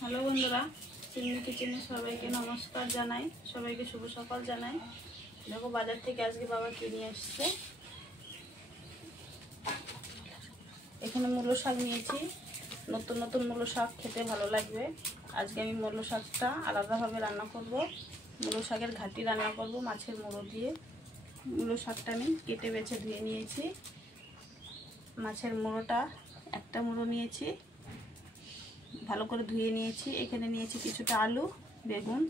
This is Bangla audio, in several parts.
হ্যালো বন্ধুরা, চিমনি কিচেনে সবাইকে নমস্কার জানাই, সবাইকে শুভ সকাল জানাই। দেখো বাজার থেকে আজকে বাবা কিনে আসছে। এখানে মূলো শাক নিয়েছি। নতুন নতুন মূলো শাক খেতে ভালো লাগবে। আজকে আমি মূলো শাকটা আলাদাভাবে রান্না করব। মূলো শাকের ঘাটি রান্না করব মাছের মুড়ো দিয়ে। মূলো শাকটা আমি কেটে বেছে ধুয়ে নিয়েছি। মাছের মুড়োটা একটা মুড়ো নিয়েছি, ভালো করে ধুয়ে নিয়েছি। এখানে নিয়েছি কিছুটা আলু, বেগুন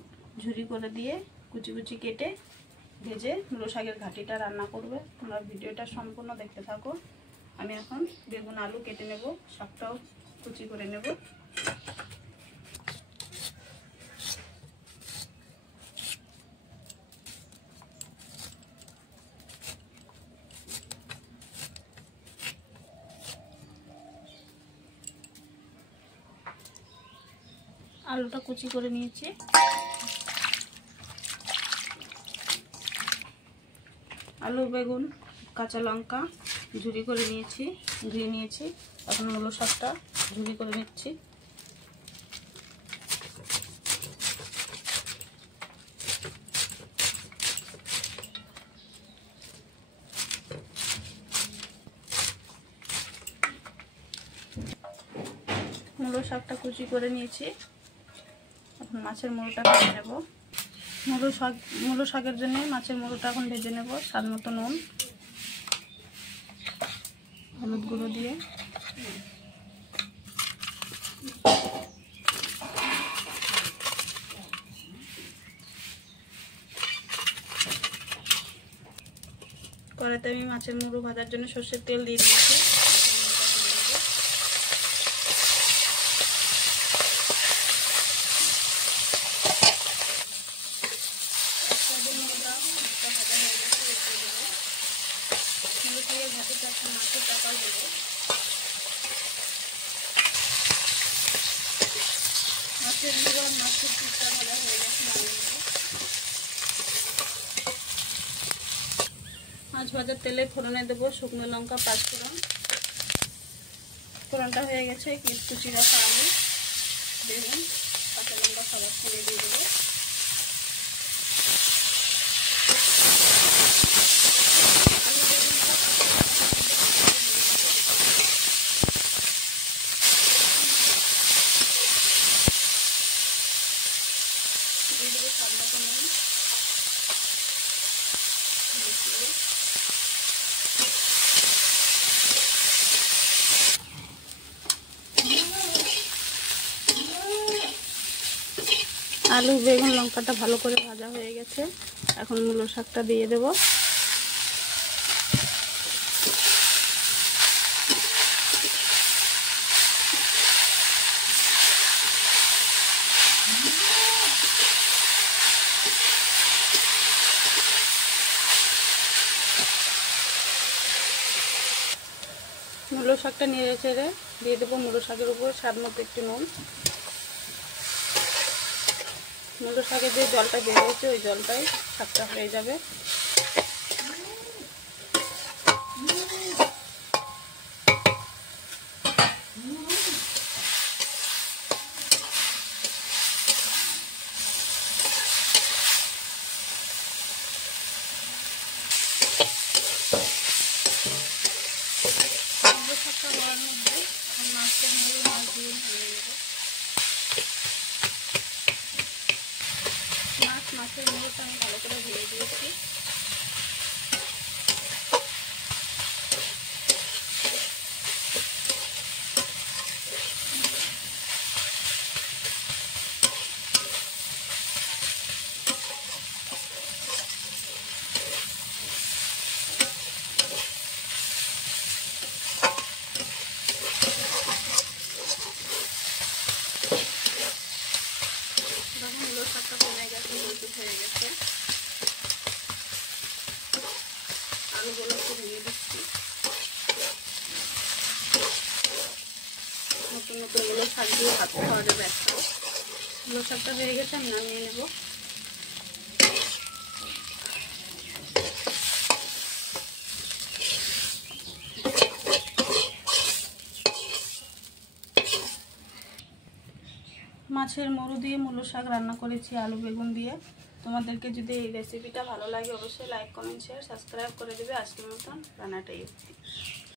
ঝুরি করে দিয়ে কুচি কুচি কেটে ভেজে মূলো শাকের ঘাটিটা রান্না করবে। তোমরা ভিডিওটা সম্পূর্ণ দেখতে থাকো। আমি এখন বেগুন আলু কেটে নেব, শাকটাও কুচি করে নেব। আলুটা কুচি করে নিয়েছি। আলু, বেগুন, কাঁচা লঙ্কা ঝুরি করে নিয়েছি, ধুয়ে নিয়েছি। এখন মূলো শাকটা ঝুরি করে নিচ্ছি। মূলো শাকটা কুচি করে নিয়েছি। এখন মাছের মুড়োটা ভেজে নেব। মূলো শাকের জন্য মাছের মুড়োটা এখন ভেজে নেব। স্বাদ মতো নুন, হলুদ গুঁড়ো দিয়ে কড়াইতে আমি মাছের মুড়ো ভাজার জন্য সর্ষের তেল দিয়ে দিয়েছি। মাছের মুড়ো মাছের পিঠটা ভাজা হয়ে গেছে। মাছ ভাজার তেলে ফোড়নে দেবো শুকনো লঙ্কা, পাঁচফোড়ন। ফোড়নটা হয়ে গেছে, কুচি রাখা আলু, বেগুন, কাঁচা লঙ্কা সবার ছেড়ে দিয়ে দেবো। দিয়ে দেবো স্বাদ মতো নুন। আলু, বেগুন, লঙ্কাটা ভালো করে ভাজা হয়ে গেছে। এখন মূলো শাকটা দিয়ে দেব। মূলো শাকটা নেড়ে চেড়ে দিয়ে দেবো মূলো শাকের উপর স্বাদ মতো একটু নুন। মূলো শাকের যে জলটা বের হয়েছে ওই জলটাই শাকটা হয়ে যাবে। শাকটা হওয়ার মধ্যে মাছটা নিয়ে মাছ দিয়ে ভেজে দেবো। মাছের মুড়োটা আমি ভালো করে ভেজে দিয়েছি। মূলো শাকটা কমে গেছে, হলুদ হয়ে গেছে। আলুগুলো একটু দিয়ে দিচ্ছি। নতুন নতুন মূলো শাক দিয়ে ভাত খাওয়া যাবে একটা। মূলো শাকটা হয়ে গেছে, আমি নামিয়ে নেব। মাছের মুড়ো দিয়ে মূলো শাক রান্না করেছি আলু বেগুন দিয়ে। তোমাদেরকে যদি এই রেসিপিটা ভালো লাগে অবশ্যই লাইক কমেন্ট শেয়ার সাবস্ক্রাইব করে দেবে। আজকের মতন রান্নাটাই।